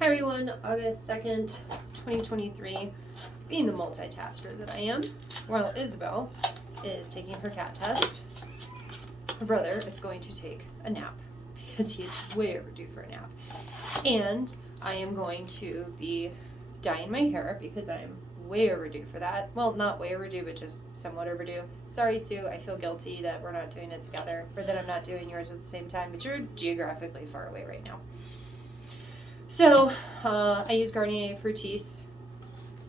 Hi everyone, August 2nd, 2023. Being the multitasker that I am, while Isabel is taking her cat test, her brother is going to take a nap because he is way overdue for a nap. And I am going to be dyeing my hair because I'm way overdue for that. Well, not way overdue, but just somewhat overdue. Sorry, Sue, I feel guilty that we're not doing it together, or that I'm not doing yours at the same time, but you're geographically far away right now. So, I use Garnier Fructis.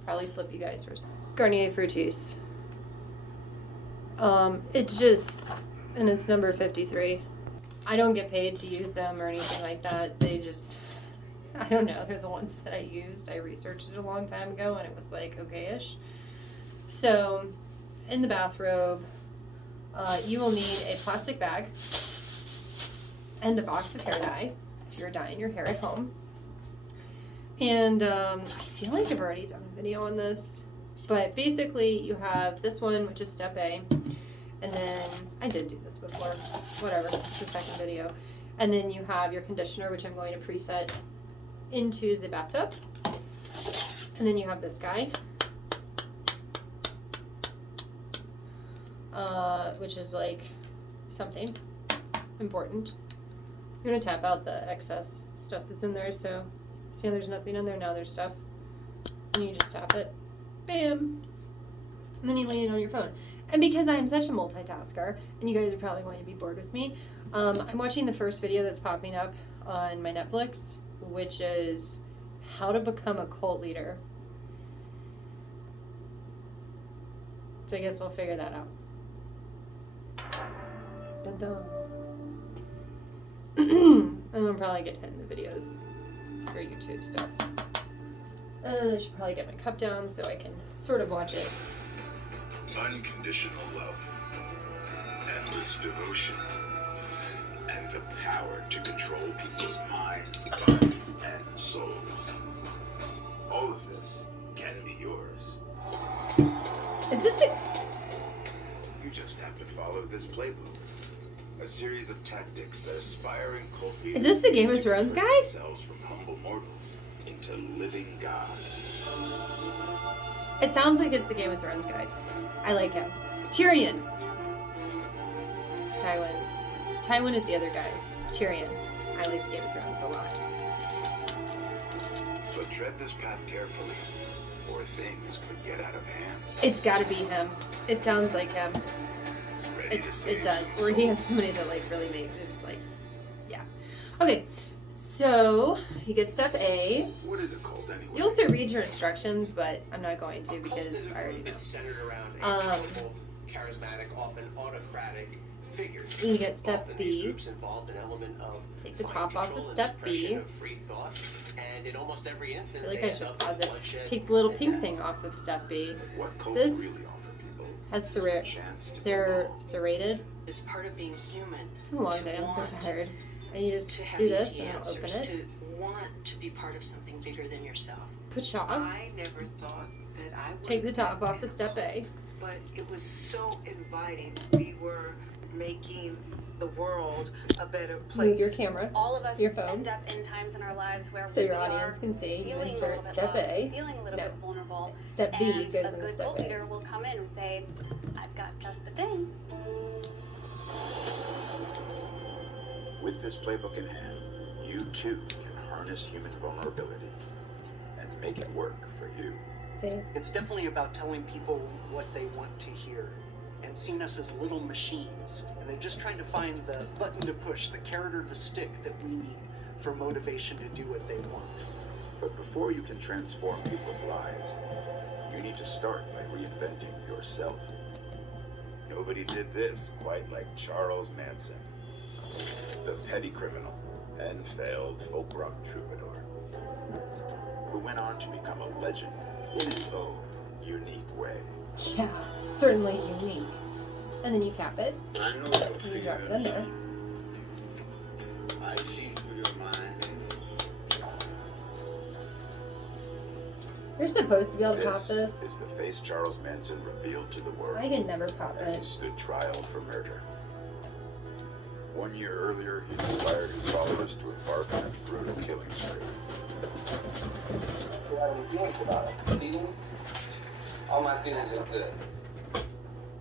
Probably flip you guys first. Garnier Fructis. It's just, and it's number 53. I don't get paid to use them or anything like that. They just, I don't know. They're the ones that I used. I researched it a long time ago and it was like, okay-ish. So, in the bathrobe, you will need a plastic bag and a box of hair dye if you're dyeing your hair at home. And I feel like I've already done a video on this, but basically you have this one, which is step A, and then I did do this before, whatever, it's the second video. And then you have your conditioner, which I'm going to preset into the bathtub. And then you have this guy, which is like something important. You're gonna tap out the excess stuff that's in there, so see how there's nothing in there? Now there's stuff. And you just tap it. Bam! And then you lay it on your phone. And because I'm such a multitasker, and you guys are probably going to be bored with me, I'm watching the first video that's popping up on my Netflix, which is how to become a cult leader. So I guess we'll figure that out. Dun dun. And I'll probably get hit in the videos for YouTube stuff. And I should probably get my cup down so I can sort of watch it. Unconditional love, endless devotion, and the power to control people's minds, bodies, and souls. All of this can be yours. Is this it? You just have to follow this playbook. A series of tactics that aspiring cult leaders Is this the Game of Thrones guy? themselves from humble mortals into living gods. It sounds like it's the Game of Thrones guys. I like him. Tyrion. Tywin is the other guy. Tyrion. I like Game of Thrones a lot. But tread this path carefully, or things could get out of hand. It's gotta be him. It sounds like him. Ready to It save does. some Or he has souls. somebody that like really makes it's like, yeah. Okay, so you get step A. What is a cult anyway? You also read your instructions, but I'm not going to A cult because is a I already group know. that's centered around a powerful, charismatic, often autocratic figure. You get step Often B. These groups involved an element of Take the fine top off control of and step B. suppression of free thought, and in almost every I instance, feel like they I end should up pause with it. bloodshed Take the little and pink death. thing off of step B. What cults This really offer people has is a chance to belong. serrated. It's part of being human. It's been a long to day. I'm so want tired. And you just To have do this easy and it'll open answers, it. to want to be part of something bigger than yourself. Push off. I never thought that I would Take the top off of step A. but it was so inviting. We were making the world a better place. Move your camera. All of us Your phone. end up in times in our lives where So we your are audience can see. You feeling a insert little bit step lost, A. feeling a little No. bit vulnerable. Step B And goes a into good step cult A. leader will come in and say, I've got just the thing. With this playbook in hand, you too can harness human vulnerability and make it work for you. See? It's definitely about telling people what they want to hear and seeing us as little machines. And they're just trying to find the button to push, the carrot or the stick that we need for motivation to do what they want. But before you can transform people's lives, you need to start by reinventing yourself. Nobody did this quite like Charles Manson, the petty criminal and failed folk rock troubadour, who went on to become a legend in his own unique way. Yeah, certainly unique. And then you cap it. I know And you drop it in there. I see through your mind. You're supposed to be able to pop This this. is the face Charles Manson revealed to the world I can never pop as he it. stood trial for murder. 1 year earlier, he inspired his followers to embark on a brutal killing spree. You have any feelings about it? Leading? All my feelings are good.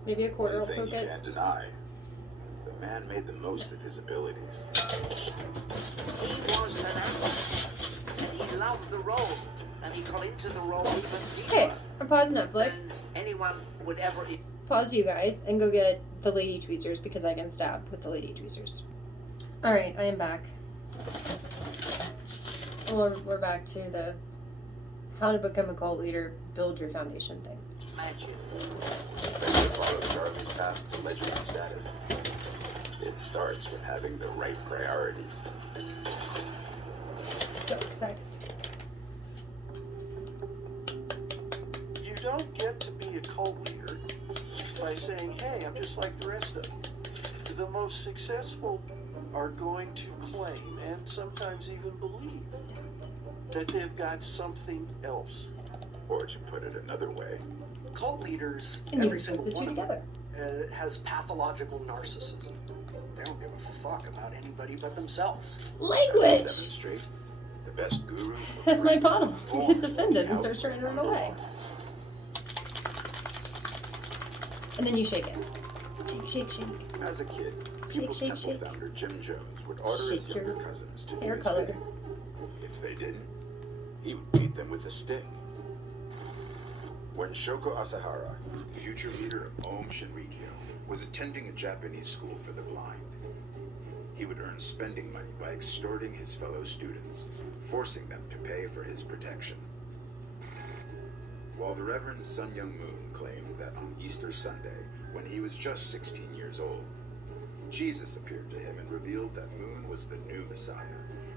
Maybe a quarter One will thing cook you it. can't deny, the man made the most of his abilities. He was an actor, and he loved the role, and he got into the role even Hey, deeper or pause than Netflix. anyone would ever. Pause you guys and go get the lady tweezers because I can stab with the lady tweezers. Alright, I am back. We're back to the how to become a cult leader, build your foundation thing. Imagine. Follow Charlie's path to legend status. It starts with having the right priorities. So excited. You don't get to be a cult leader by saying, hey, I'm just like the rest of them. The most successful are going to claim and sometimes even believe that they've got something else. Or to put it another way, Cult leaders, And you every put single the two one of them, together. has pathological narcissism. They don't give a fuck about anybody but themselves. as to Language! demonstrate, the best gurus were That's my trained bottle. to He walk gets offended and out starts trying to run on away. the And then you shake it. Shake, shake, shake. As a kid, Shake, People's shake, Temple shake. founder Jim Jones would order his Shake your younger cousins to do hair his color. bidding. If they didn't, he would beat them with a stick. When Shoko Asahara, future leader of Aum Shinrikyo, was attending a Japanese school for the blind, he would earn spending money by extorting his fellow students, forcing them to pay for his protection. While the Reverend Sun Young Moon claimed that on Easter Sunday, when he was just 16 years old, Jesus appeared to him and revealed that Moon was the new Messiah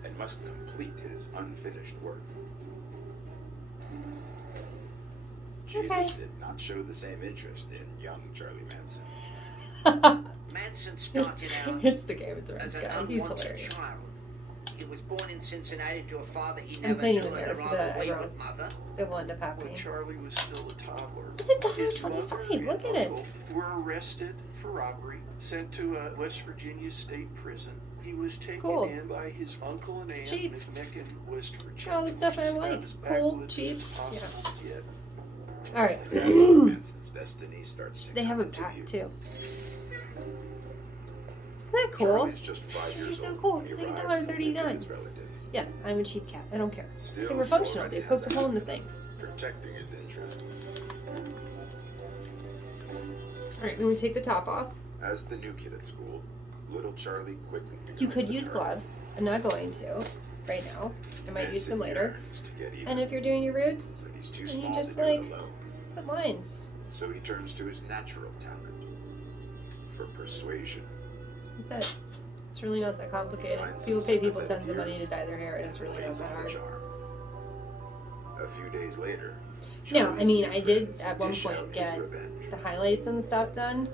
and must complete his unfinished work. Jesus did not show the same interest in young Charlie Manson. Manson started out It's the Game of Thrones as an guy. He's unwanted hilarious. child. He was born in Cincinnati to a father he I'm never cleaning knew the and mirror a for rather the wayward eyebrows. mother. It will end up When happening. Charlie was still a toddler, Is it his 25? mother Look at and it. uncle were arrested for robbery, sent to a West Virginia state prison. He was taken cool. in by his uncle and aunt Cheap. in McMicken, West Virginia. Got all the stuff which is I about like. as Cool, backwoods cheap. as it's possible to get. Alright. And that's when Manson's destiny starts to They come have a into pack view. too. Isn't that cool? Charlie's just 5 These are years so old cool. when he It's like arrives to live with $1.39. his relatives. Yes, I'm a cheap cat. I don't care. Still, They were he functional. already They has poked a a hole in the habit of things. protecting his interests. Alright, let me take the top off. As the new kid at school, little Charlie quickly becomes You could a use nerd. gloves. I'm not going to right now. I might use them Manson later. yearns to get even, And if you're doing your roots, but he's too then you small just to do it like alone. put lines. So he turns to his natural talent for persuasion. That's it. It's really not that complicated. Finds People some pay people sympathetic tons of money ears to dye their hair, and it's really not lays that on the hard. charm. A few days later, No, I Charlie's mean, new I did friends at one dish point out his get revenge. the highlights and stuff done,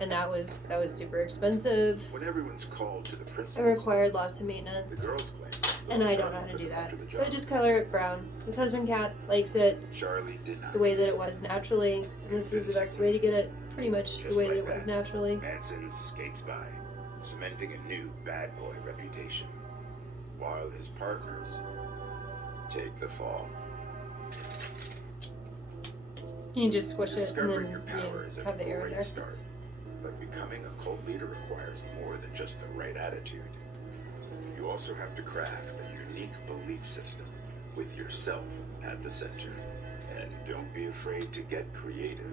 and that was super expensive. When everyone's called to the It principal's required office, lots of the maintenance, girls claim and little I don't know Charlie how to put do them that. to the So I job. just color it brown. This husband cat likes it Charlie denies the way it. that it was naturally, and this is the best way to get it pretty much the Just way that like it was that. naturally. Manson skates by, cementing a new bad boy reputation, while his partners take the fall. You just squish it and Discovering then your power is a have the air in great there. start, but becoming a cult leader requires more than just the right attitude. You also have to craft a unique belief system with yourself at the center. And don't be afraid to get creative.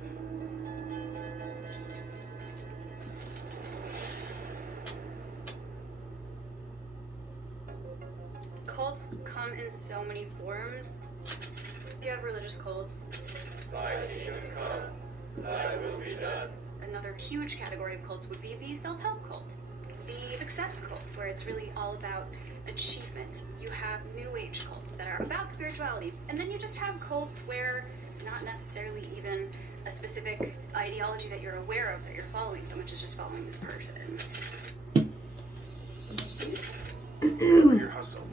Cults come in so many forms. Do you have religious cults? Another huge category of cults would be the self-help cult. The success cults, where it's really all about achievement. You have new age cults that are about spirituality. And then you just have cults where it's not necessarily even a specific ideology that you're aware of that you're following, so much as just following this person. For your hustle,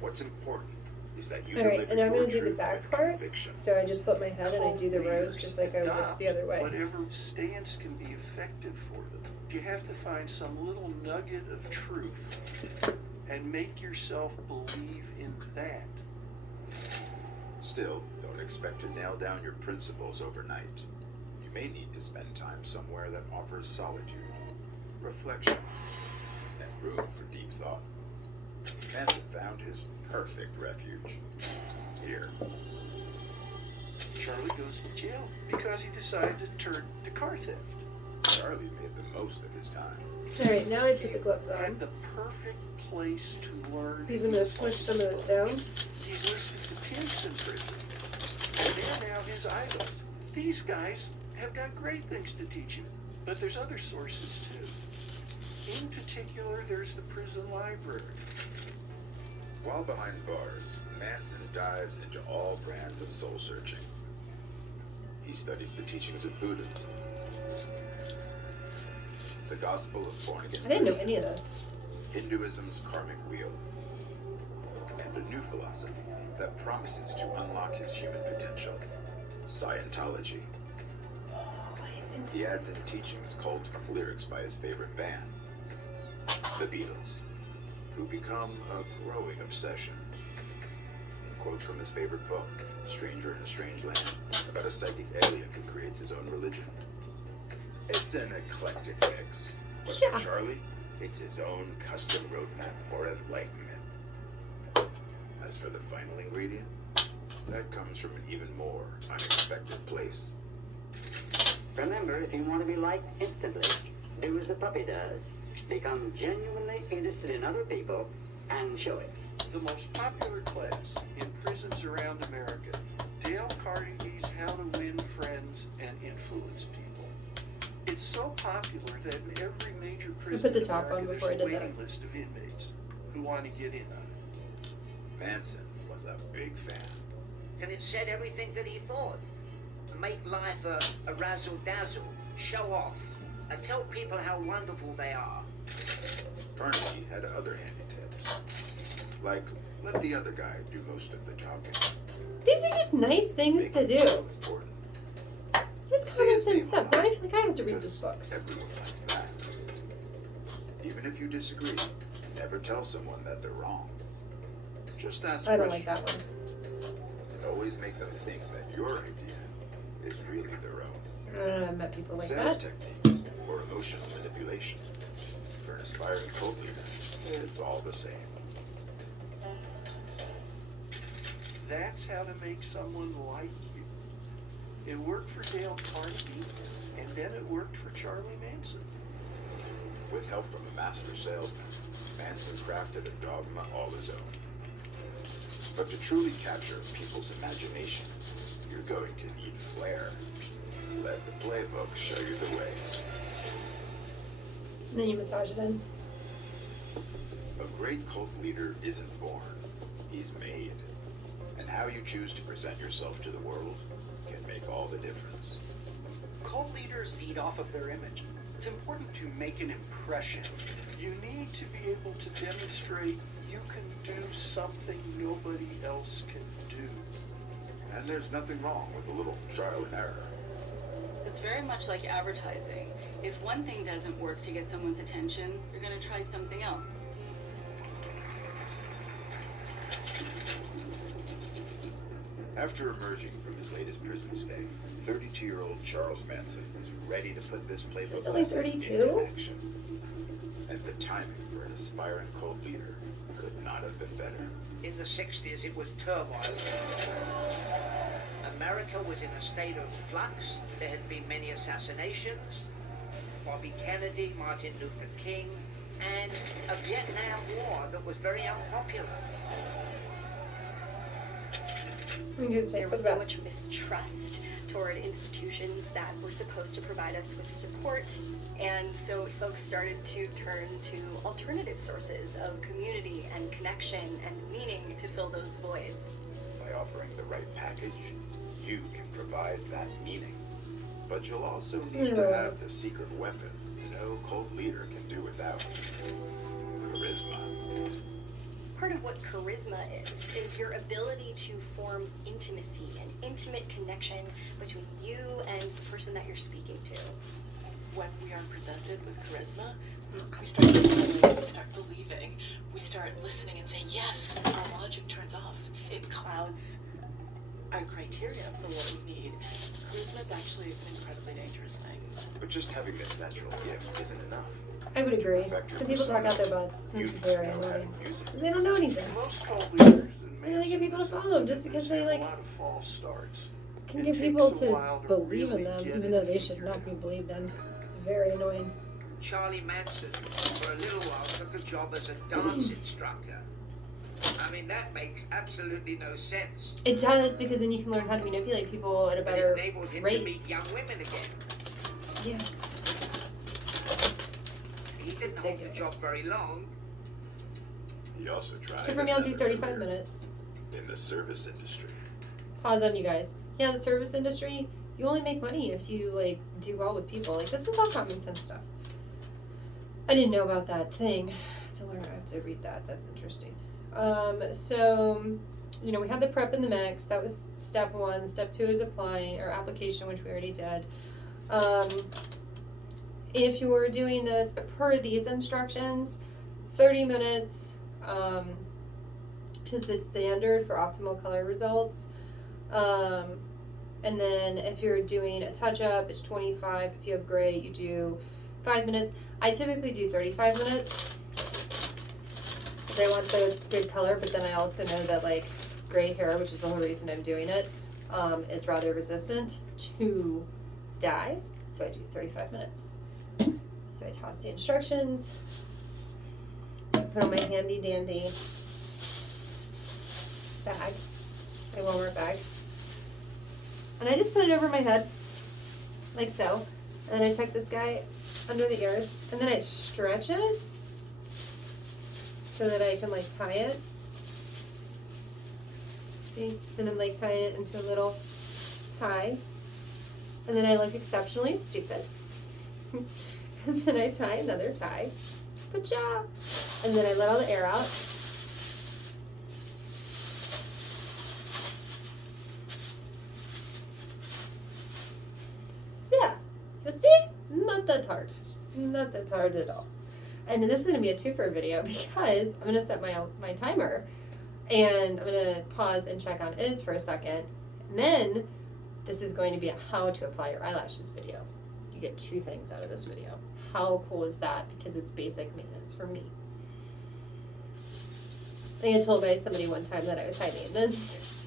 what's important is that you Alright, deliver and I'm your gonna do the truth back with part. conviction. So I just flip my head and I do the rose just like I would Adopt the other way. Whatever stance can be effective for them. You have to find some little nugget of truth and make yourself believe in that. Still, don't expect to nail down your principles overnight. You may need to spend time somewhere that offers solitude, reflection, and room for deep thought. Manson found his perfect refuge here. Charlie goes to jail because he decided to turn to car theft. Charlie made the most of his time. Alright, now I put the gloves on. Had the perfect place to learn. Because I'm going to switch some of this down. He's listening to pimps in prison. And they're now his idols. These guys have got great things to teach him. But there's other sources too. In particular, there's the prison library. While behind bars, Manson dives into all brands of soul searching. He studies the teachings of Buddha, the gospel of born-again I didn't know Christians, any of this. Hinduism's karmic wheel, and a new philosophy that promises to unlock his human potential, Scientology. He adds in teachings culled from lyrics by his favorite band, the Beatles, who become a growing obsession. And quotes from his favorite book, Stranger in a Strange Land, about a psychic alien who creates his own religion. It's an eclectic mix, but Yeah. for Charlie, it's his own custom roadmap for enlightenment. As for the final ingredient, that comes from an even more unexpected place. Remember, if you want to be liked instantly, do as the puppy does. Become genuinely interested in other people and show it. The most popular class in prisons around America, Dale Carnegie's How to Win Friends and Influence People. It's so popular that in every major prison put the in top on America, before I there's a did that. waiting list of inmates who want to get in on it. Manson was a big fan. And it said everything that he thought. Make life a razzle-dazzle, show off, and tell people how wonderful they are. Carnegie had other handy tips, like let the other guy do most of the talking. These are just nice things Make to him do. feel important. This is Say common his sense name stuff. out Now I loud, feel like I have to read because this book. Everyone likes that. Even if you disagree, never tell someone that they're wrong. Just ask I don't like questions. that one. And always make them think that your idea is really their own. I've met people like Sales that. techniques or emotional manipulation. For an aspiring cult leader, it's all the same. That's how to make someone like you. It worked for Dale Carnegie, and then it worked for Charlie Manson. With help from a master salesman, Manson crafted a dogma all his own. But to truly capture people's imagination, you're going to need flair. Let the playbook show you the way. And then you massage it in. A great cult leader isn't born, he's made. And how you choose to present yourself to the world can make all the difference. Cult leaders feed off of their image. It's important to make an impression. You need to be able to demonstrate you can do something nobody else can do. And there's nothing wrong with a little trial and error. It's very much like advertising. If one thing doesn't work to get someone's attention, you're going to try something else. After emerging from his latest prison stay, 32-year-old Charles Manson was ready to put this playbook He's only lesson 32? into action. And the timing for an aspiring cult leader could not have been better. In the 60s, it was turmoil. America was in a state of flux. There had been many assassinations. Bobby Kennedy, Martin Luther King, and a Vietnam War that was very unpopular. There was so much mistrust toward institutions that were supposed to provide us with support, and so folks started to turn to alternative sources of community and connection and meaning to fill those voids. By offering the right package, you can provide that meaning. But you'll also need to have the secret weapon no cult leader can do without. Charisma. Part of what charisma is your ability to form intimacy, an intimate connection between you and the person that you're speaking to. when we are presented with charisma, we start believing, we start believing, we start listening and saying yes, and our logic turns off. It clouds our criteria for what we need. Charisma is actually an incredibly dangerous thing. But just having this natural gift isn't enough. I would agree. Perfect your Some people talk out their persona. butts. You That's need to very know how annoying. to use it. They don't know anything. Most cult leaders and They get people to follow them just because they have like a lot of false starts. can It get takes people a to while to believe in really them, get even it though they should figured not be out. believed in. It's very annoying. Charlie Manson, for a little while, took a job as a dance instructor. I mean, that makes absolutely no sense. It does, because then you can learn how to manipulate people at a But better it enabled him to rate. meet young women again. Yeah. He didn't hold the job very long. He also tried. So for me, I'll do another 35 career minutes. in the service industry. Pause on you guys. Yeah, the service industry, you only make money if you like do well with people. Like, this is all common sense stuff. I didn't know about that thing. To learn, I have to read that. That's interesting. So, you know, we had the prep and the mix. That was step 1. Step 2 is applying or application, which we already did. If you're doing this per these instructions, 30 minutes is the standard for optimal color results. And then if you're doing a touch-up, it's 25. If you have gray, you do 5 minutes. I typically do 35 minutes because I want the good color, but then I also know that like gray hair, which is the whole reason I'm doing it, is rather resistant to dye. So I do 35 minutes. So I toss the instructions, put on my handy dandy bag, my Walmart bag, and I just put it over my head, like so. And then I tuck this guy under the ears, and then I stretch it so that I can like tie it. See? Then I'm like tying it into a little tie. And then I look exceptionally stupid. And then I tie another tie. Pacha! And then I let all the air out. So yeah, you see? Not that hard. Not that hard at all. And this is going to be a twofer video because I'm going to set my timer. And I'm going to pause and check on Iz for a second. And then this is going to be a how to apply your eyelashes video. You get 2 things out of this video. How cool is that? Because it's basic maintenance for me. I got told by somebody one time that I was high maintenance.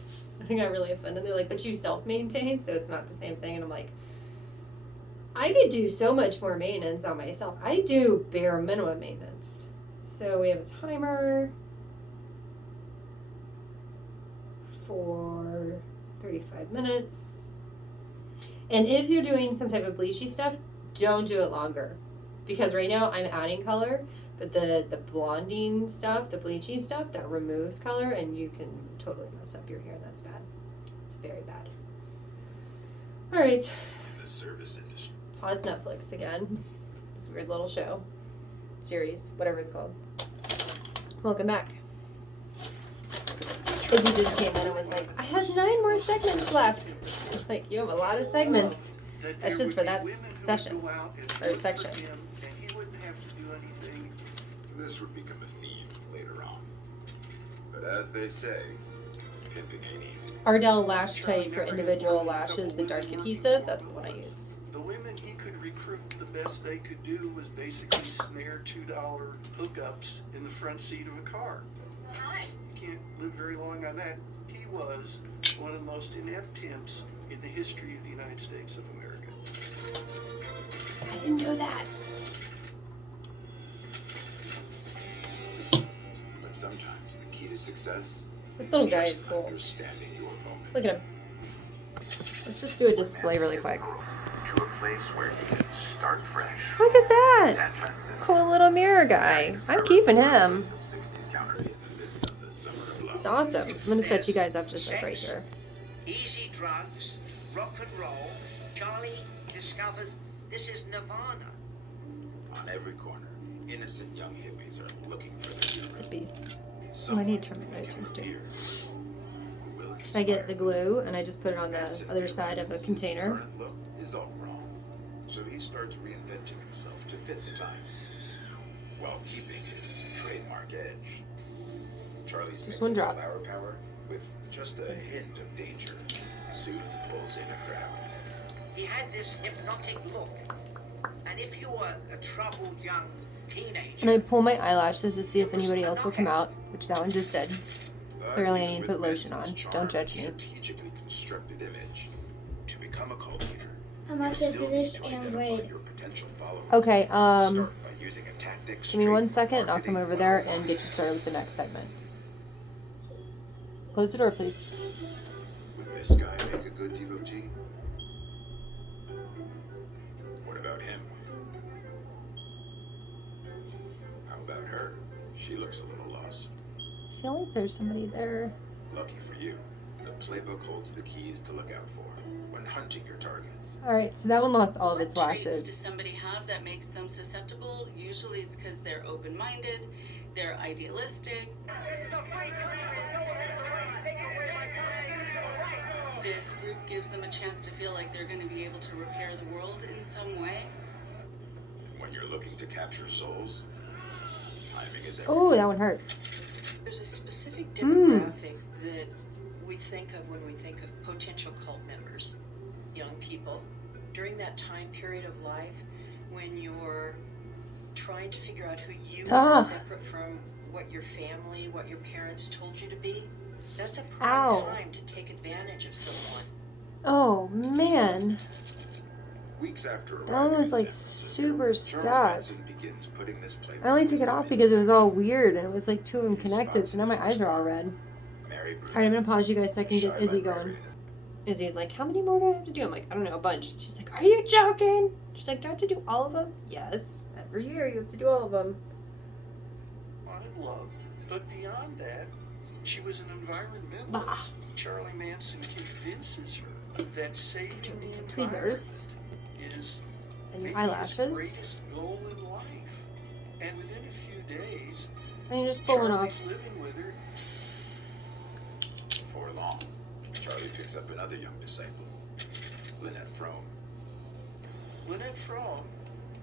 I got really offended. They're like, but you self-maintain, so it's not the same thing. And I'm like, I could do so much more maintenance on myself. I do bare minimum maintenance. So we have a timer for 35 minutes. And if you're doing some type of bleachy stuff, don't do it longer. Because right now I'm adding color, but the blonding stuff, the bleachy stuff, that removes color and you can totally mess up your hair. That's bad. It's very bad. All right. In the service industry. Pause Netflix again. This weird little show. Series, whatever it's called. Welcome back. Izzy just came in and was like, I have 9 more segments left. Like, you have a lot of segments. That's just for that session. Or section. This would become a theme later on. But as they say, pimping ain't easy. Ardell Lash Type for individual lashes, the dark adhesive, that's the one I use. The women he could recruit, the best they could do was basically snare $2 hookups in the front seat of a car. You can't live very long on that. He was one of the most inept pimps in the history of the United States of America. I didn't know that. But sometimes the key to success This little guy is just cool. understanding your moment. Look at him. Let's just do a display really quick. To a place where you can start fresh. Look at that. San Francisco. Cool little mirror guy. I'm keeping him. He's awesome. I'm going to set you guys up just like right here. Easy drugs, rock and roll. Charlie discovered this is nirvana. On every corner, innocent young hippies are looking for the hero. Hippies. Oh, I need to turn my noise too. I get the glue and I just put it on the other side of a container. Look is all wrong. So he starts reinventing himself to fit the times, while keeping his trademark edge. Charlie's Just mix one of drop. flower power with just a hint of danger soon pulls in a crowd. He had this hypnotic look, and if you were a troubled young teenager, And I pull my eyelashes to see if anybody else will come out, which that one just did. But Clearly I even need to with put lotion on. Manson's Don't charm judge and me. strategically constructed image, to become a cult leader, I'm about you to still do need this to and identify wait. your potential followers. Okay, Start by using a tactic give me one straight from second and I'll come marketing over there 101. and get you started with the next segment. Close the door, please. Would this guy make a good devotee? What about him? How about her? She looks a little lost. I feel like there's somebody there. Lucky for you, the playbook holds the keys to look out for when hunting your targets. Alright, so that one lost all of its What traits does lashes. somebody have that makes them susceptible? Usually it's because they're open-minded, they're idealistic. This group gives them a chance to feel like they're going to be able to repair the world in some way. When you're looking to capture souls, timing is everything. Oh, that one hurts. There's a specific demographic that we think of when we think of potential cult members. Young people. During that time period of life when you're trying to figure out who you are separate from what your family, what your parents told you to be, that's a prime time to take advantage of someone. Oh man. Weeks after That one was like super stuck. begins putting this playbook I only took it off because it was all weird and it was like two of them connected, so now my eyes are all red. Mary Alright, I'm gonna pause you guys so I can get Izzy going. Izzy's like, how many more do I have to do? I'm like, I don't know, a bunch. She's like, are you joking? She's like, do I have to do all of them? Yes. Every year you have to do all of them. Wanted love, but beyond that, she was an environmentalist. Bah. Charlie Manson convinces her that saving the environment Tweezers. is And your maybe his eyelashes. greatest goal in life. And within a few days, And you just pull one Charlie's off. living with her. Before long, Charlie picks up another young disciple, Lynette Frome. Lynette Frome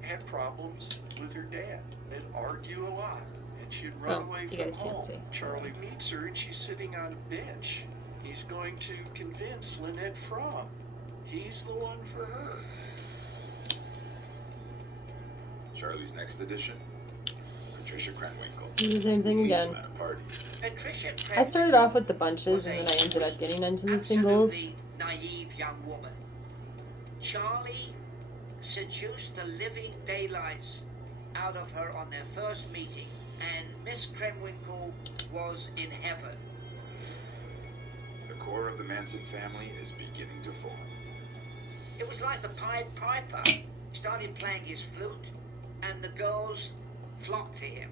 had problems with her dad. They'd argue a lot, and she'd run away you from guys can't home. see. Charlie meets her, and she's sitting on a bench. He's going to convince Lynette Frome he's the one for her. Charlie's next addition, Patricia Krenwinkel. Do the same thing Meets again. him at a party. Patricia I started off with the bunches and then I ended up getting into the singles. absolutely naive young woman. Charlie seduced the living daylights out of her on their first meeting, and Miss Krenwinkel was in heaven. The core of the Manson family is beginning to form. It was like the Pied Piper started playing his flute, and the girls flocked to him.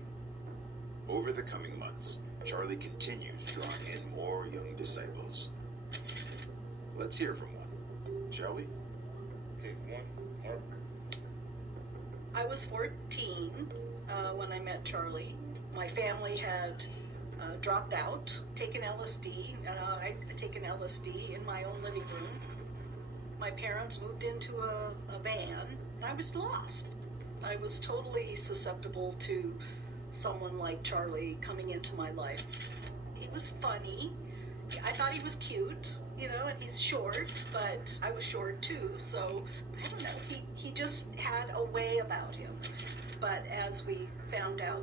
Over the coming months, Charlie continues drawing in more young disciples. Let's hear from one, shall we? Take one. I was 14 when I met Charlie. My family had dropped out, taken LSD. I'd taken LSD in my own living room. My parents moved into a van, and I was lost. I was totally susceptible to someone like Charlie coming into my life. He was funny. I thought he was cute, you know, and he's short, but I was short too, so I don't know. He just had a way about him. But as we found out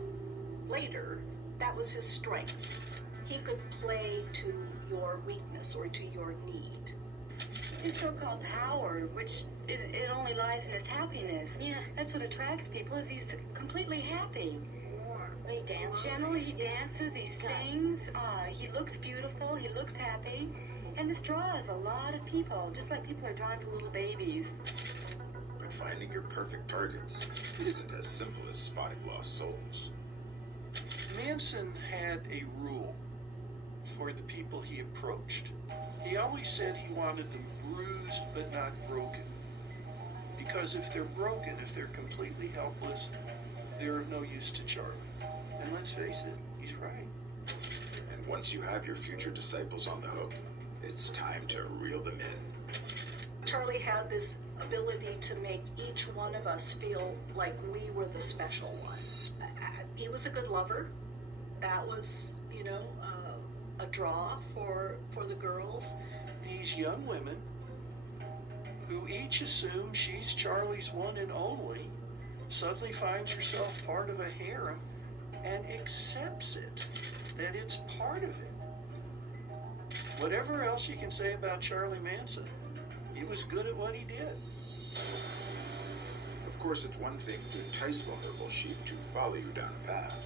later, that was his strength. He could play to your weakness or to your need. His so-called power, which it only lies in his happiness. Yeah, that's what attracts people, is he's completely happy. He dances. Generally, he dances, he sings, he looks beautiful, he looks happy, and this draws a lot of people, just like people are drawn to little babies. But finding your perfect targets isn't as simple as spotting lost souls. Manson had a rule for the people he approached. He always said he wanted them bruised but not broken. Because if they're broken, if they're completely helpless, they're of no use to Charlie. And let's face it, he's right. And once you have your future disciples on the hook, it's time to reel them in. Charlie had this ability to make each one of us feel like we were the special one. He was a good lover. That was, a draw for the girls. These young women who each assume she's Charlie's one and only suddenly finds herself part of a harem and accepts it, that it's part of it. Whatever else you can say about Charlie Manson, he was good at what he did. Of course, it's one thing to entice vulnerable sheep to follow you down a path.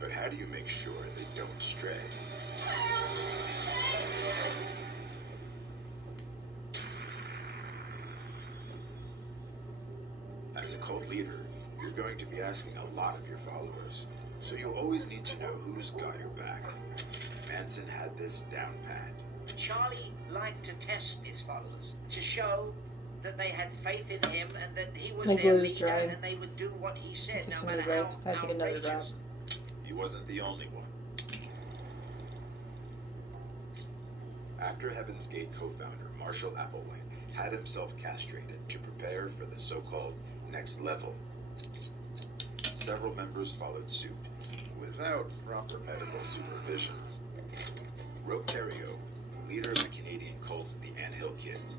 But how do you make sure they don't stray? As a cult leader, you're going to be asking a lot of your followers, so you'll always need to know who's got your back. Manson had this down pat. Charlie liked to test his followers, to show that they had faith in him and that he was My their glue's leader dry. and they would do what he said, Took no too many matter how breaks, so I had to get another drop. outrageous. He wasn't the only one. After Heaven's Gate co-founder Marshall Applewhite had himself castrated to prepare for the so-called next level, several members followed suit without proper medical supervision. Roque Theriault, leader of the Canadian cult the Anthill Kids,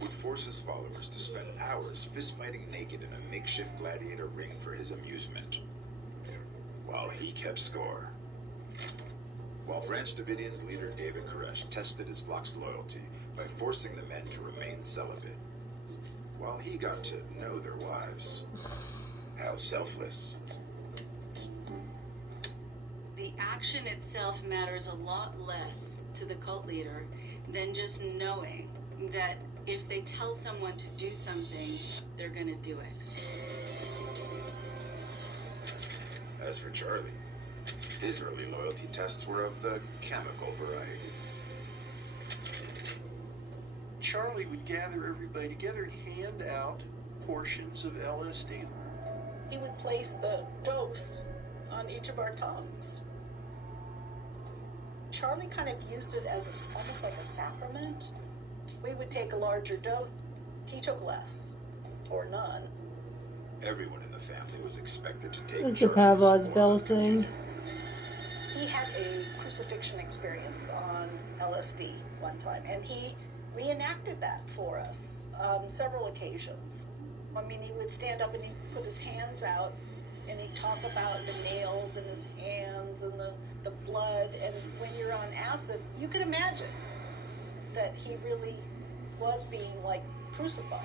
would force his followers to spend hours fist-fighting naked in a makeshift gladiator ring for his amusement, while he kept score. While Branch Davidian's leader David Koresh tested his flock's loyalty by forcing the men to remain celibate, while he got to know their wives. How selfless. The action itself matters a lot less to the cult leader than just knowing that if they tell someone to do something, they're gonna do it. As for Charlie, his early loyalty tests were of the chemical variety. Charlie would gather everybody together and hand out portions of LSD. He would place the dose on each of our tongues. Charlie kind of used it as almost like a sacrament. We would take a larger dose. He took less, or none. Everyone in the family was expected to take It's the Charlie's Pavlov's form Bell of communion. thing. He had a crucifixion experience on LSD one time, and he reenacted that for us several occasions. I mean, he would stand up and he'd put his hands out and he'd talk about the nails in his hands and the blood. And when you're on acid, you could imagine that he really was being like crucified.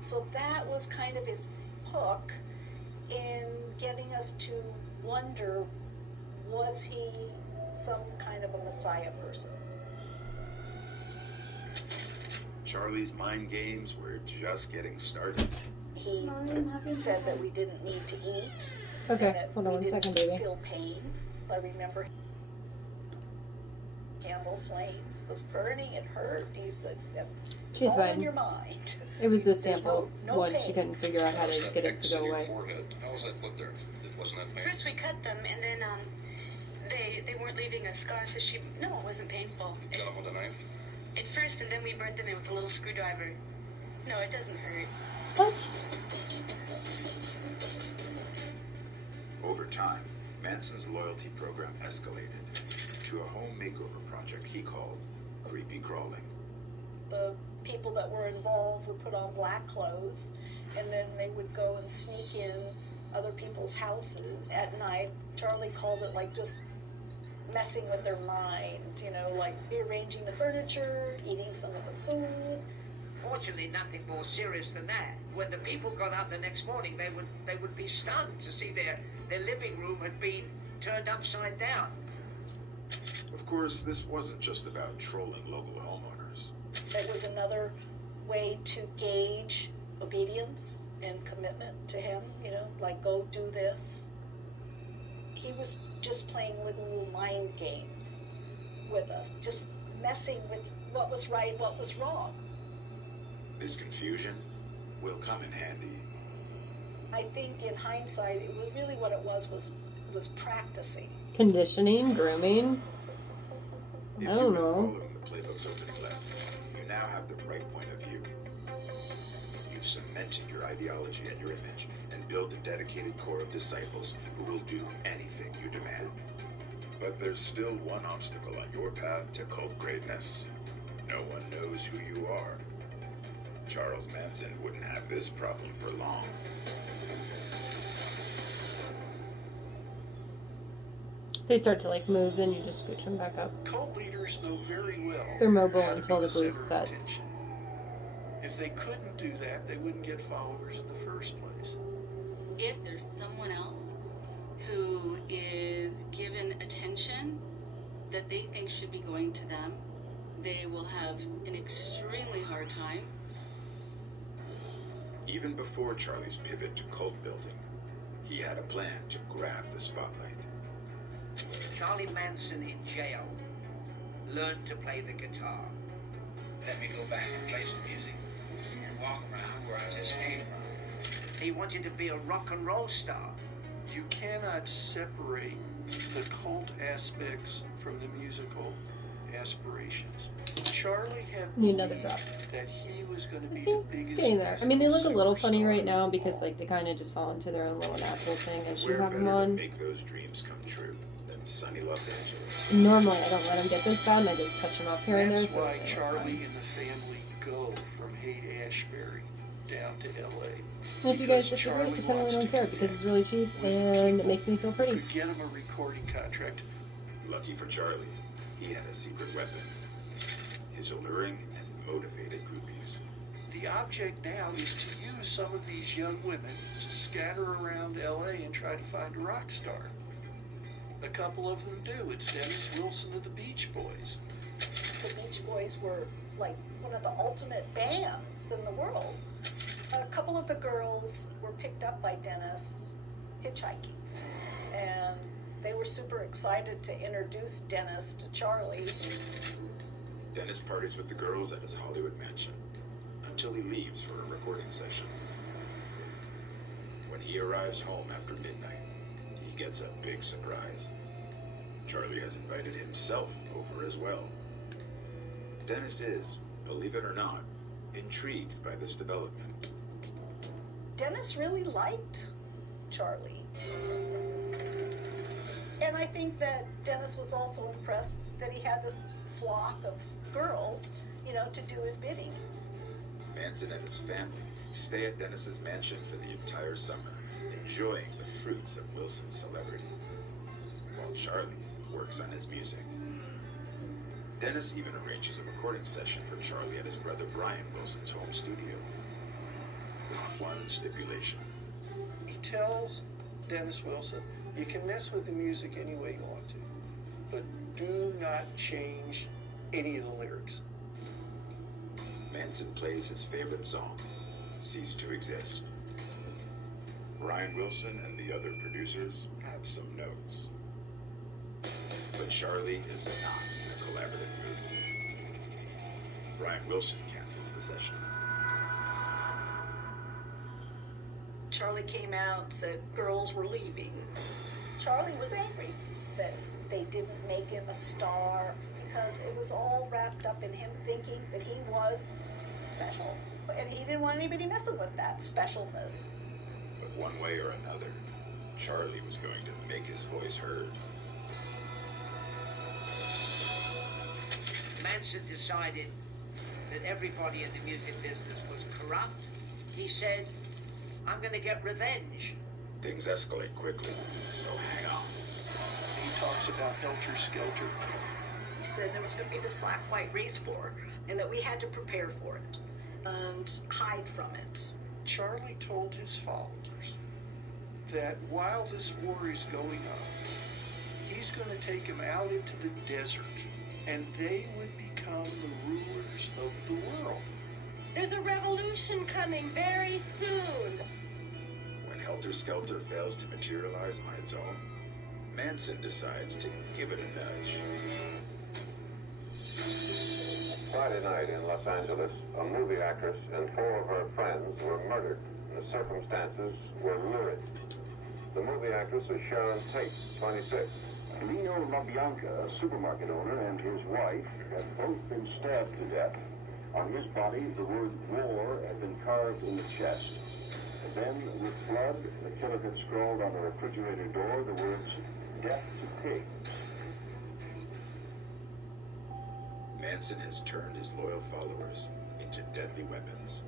So that was kind of his hook in getting us to wonder, was he some kind of a messiah person? Charlie's mind games were just getting started. He said that we didn't need to eat. Okay, and that hold on we one didn't second, baby. feel pain. I remember candle flame was burning, it hurt. He said, it's She's all fine. in your mind. It was the There's sample no one. pain. She couldn't figure out how to get it to go away. How was that put there? It wasn't that painful. First we cut them, and then they weren't leaving a scar, so it wasn't painful. You cut off with a knife? At first, and then we burnt them in with a little screwdriver. No, it doesn't hurt. What? Over time, Manson's loyalty program escalated to a home makeover project he called Creepy Crawling. The people that were involved would put on black clothes, and then they would go and sneak in other people's houses at night. Charlie called it like just messing with their minds, like rearranging the furniture, eating some of the food. Fortunately, nothing more serious than that. When the people got up the next morning, they would be stunned to see their living room had been turned upside down. Of course, this wasn't just about trolling local homeowners. It was another way to gauge obedience and commitment to him, like go do this. He was just playing little mind games with us, just messing with what was right, what was wrong. This confusion will come in handy. I think in hindsight, it was really what it was practicing. Conditioning, grooming. If I you've don't been know. following the playbook's opening lessons, you now have the right point of view. You've cemented your ideology and your image, and built a dedicated core of disciples who will do anything you demand. But there's still one obstacle on your path to cult greatness. No one knows who you are. Charles Manson wouldn't have this problem for long. If they start to like move, then you just scooch them back up. Cult leaders know very well. They're mobile how to until be the glue center of cuts. attention. If they couldn't do that, they wouldn't get followers in the first place. If there's someone else who is given attention that they think should be going to them, they will have an extremely hard time. Even before Charlie's pivot to cult building, he had a plan to grab the spotlight. Charlie Manson in jail learned to play the guitar. Let me go back and play some music and walk around where I just came from. He wanted to be a rock and roll star. You cannot separate the cult aspects from the musical aspirations. Charlie had Need another believed drop. that he was going to be See, the it's biggest. getting there. I mean, they look a little funny superstar. right now because like they kind of just fall into their own little natural thing as you Where have better them to on. make those dreams come true than sunny Los Angeles? Normally, I don't let them get this bad, and I just touch them up here and there. That's So why they look Charlie fine. and the family go from Haight-Ashbury down to L.A. And if you guys because disagree, Charlie I totally wants don't to care because it's really cheap with and it people makes me feel pretty. Could get him a recording contract. Lucky for Charlie, he had a secret weapon. His alluring and motivated groupies. The object now is to use some of these young women to scatter around LA and try to find a rock star. A couple of them do. It's Dennis Wilson of the Beach Boys. The Beach Boys were like one of the ultimate bands in the world. A couple of the girls were picked up by Dennis hitchhiking, and they were super excited to introduce Dennis to Charlie. Dennis parties with the girls at his Hollywood mansion until he leaves for a recording session. When he arrives home after midnight, he gets a big surprise. Charlie has invited himself over as well. Dennis is, believe it or not, intrigued by this development. Dennis really liked Charlie. And I think that Dennis was also impressed that he had this flock of girls, you know, to do his bidding. Manson and his family stay at Dennis's mansion for the entire summer, enjoying the fruits of Wilson's celebrity, while Charlie works on his music. Dennis even arranges a recording session for Charlie at his brother Brian Wilson's home studio, with one stipulation. He tells Dennis Wilson, you can mess with the music any way you want to, but do not change any of the lyrics. Manson plays his favorite song, Cease to Exist. Brian Wilson and the other producers have some notes. But Charlie is not in a collaborative mood. Brian Wilson cancels the session. Charlie came out and said girls were leaving. Charlie was angry that they didn't make him a star because it was all wrapped up in him thinking that he was special. And he didn't want anybody messing with that specialness. But one way or another, Charlie was going to make his voice heard. Manson decided that everybody in the music business was corrupt. He said, I'm going to get revenge. Things escalate quickly, so hang on. He talks about Helter Skelter. He said there was going to be this black-white race war and that we had to prepare for it and hide from it. Charlie told his followers that while this war is going on, he's going to take them out into the desert and they would become the rulers of the world. There's a revolution coming very soon. When Helter Skelter fails to materialize on its own, Manson decides to give it a nudge. Friday night in Los Angeles, a movie actress and 4 of her friends were murdered. The circumstances were lurid. The movie actress is Sharon Tate, 26. Lino LaBianca, a supermarket owner, and his wife have both been stabbed to death On his body, the word war had been carved in the chest. And then, with blood, the killer had scrawled on the refrigerator door the words, "Death to pigs." Manson has turned his loyal followers into deadly weapons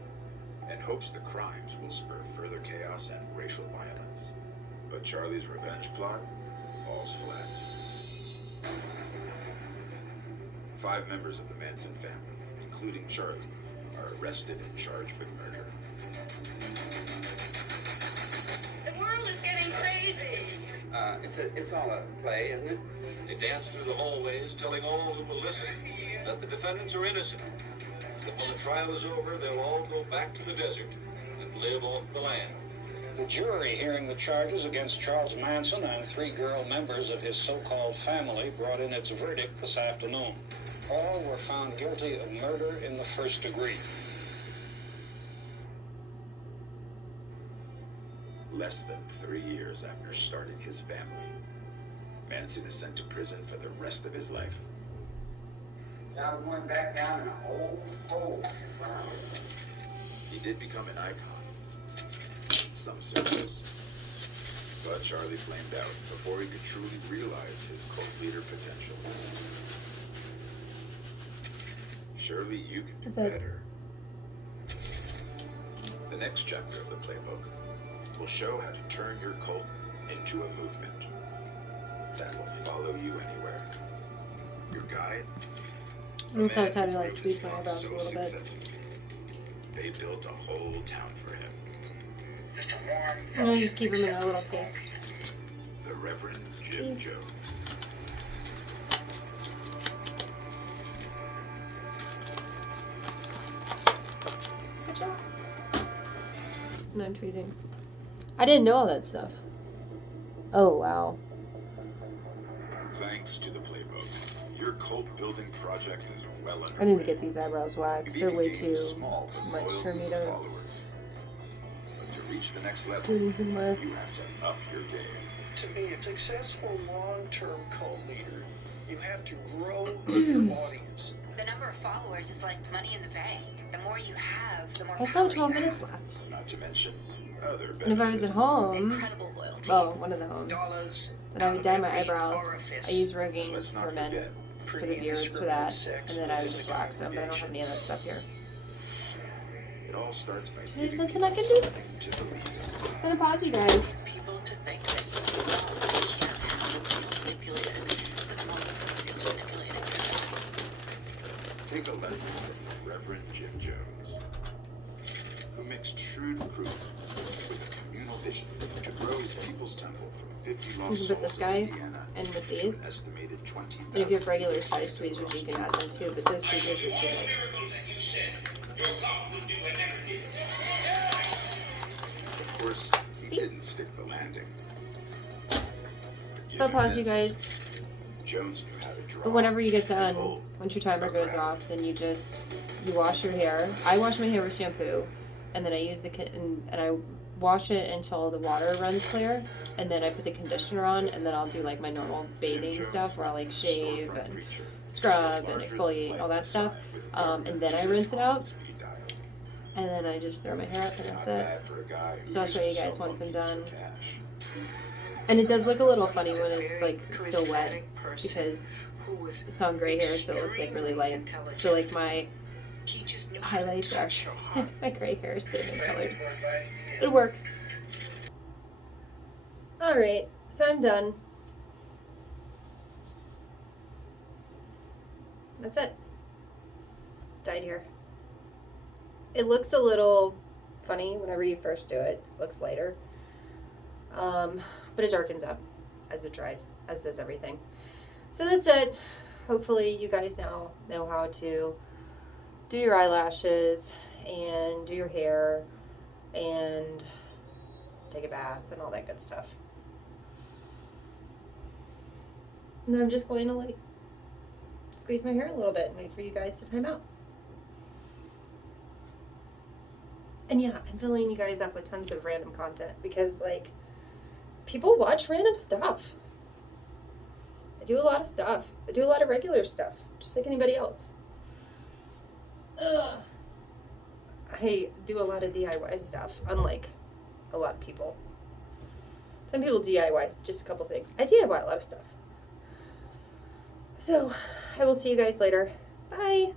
and hopes the crimes will spur further chaos and racial violence. But Charlie's revenge plot falls flat. 5 members of the Manson family, including Charlie, are arrested and charged with murder. The world is getting crazy. It's all a play, isn't it? They dance through the hallways, telling all who will listen that the defendants are innocent. That when the trial is over, they'll all go back to the desert and live off the land. The jury hearing the charges against Charles Manson and 3 girl members of his so-called family brought in its verdict this afternoon. All were found guilty of murder in the first degree. Less than 3 years after starting his family, Manson is sent to prison for the rest of his life. Now we're going back down in a hole. He did become an icon in some circles, but Charlie flamed out before he could truly realize his cult leader potential. Surely you can do That's it. better. The next chapter of the playbook will show how to turn your cult into a movement that will follow you anywhere. Your guide? I'm gonna start to like tweak my eyebrows a little bit. Successful. They built a whole town for him. I'm gonna just keep him in a little case. The Reverend Jim Jones. Good job. No, I'm tweezing. I didn't know all that stuff. Oh, wow. Thanks to the playbook, your cult building project is well underway. I need to get these eyebrows waxed. They're way too small, but much loyal for me group to of followers. But to reach the next level, do anything with. you have to up your game. To be a successful long-term cult leader, you have to grow your audience. The number of followers is like money in the bank. The more you have, the more I still have power 12 you minutes have. left. Not to mention other benefits. And if I was at home, Incredible loyalty. well, one of the homes, and I would dye my eyebrows. I use Rogaine Let's not for men, forget, for the beards for that, and then I would just wax them, but I don't have any of that stuff here. it all starts by There's giving nothing I people can do. something to believe in. I'm gonna pause you guys. People to think that you can't handle being manipulated, that one person gets manipulated. Take a lesson from Reverend Jim Jones, who mixed shrewd recruitment with a communal vision to grow his people's temple from 50 You lost can put this souls guy in Indiana and with to an these. estimated 20,000. And if you have regular size tweezers, you can add them too, but those tweezers are too big. Of course, he didn't stick the landing. So I'll pause you guys. Jones knew how to draw. But whenever you get done, once your timer goes off, then you wash your hair. I wash my hair with shampoo, and then I use and I wash it until the water runs clear, and then I put the conditioner on, and then I'll do like my normal bathing stuff where I like shave and scrub and exfoliate, all that stuff, and then I rinse it out, and then I just throw my hair up, and that's it. So I'll show you guys once I'm done. And it does look a little funny when it's like still wet, because it's on gray hair, so it looks like really light. So like my highlights are actually my gray hair is thin and colored. It works. Alright, so I'm done. That's it. Dyed hair. It looks a little funny whenever you first do it. It looks lighter. But it darkens up as it dries, as does everything. So that's it. Hopefully you guys now know how to do your eyelashes and do your hair and take a bath and all that good stuff. And I'm just going to like squeeze my hair a little bit and wait for you guys to time out. And yeah, I'm filling you guys up with tons of random content because like people watch random stuff. I do a lot of stuff. I do a lot of regular stuff, just like anybody else. Ugh. I do a lot of DIY stuff, unlike a lot of people. Some people DIY just a couple things. I DIY a lot of stuff. So, I will see you guys later. Bye.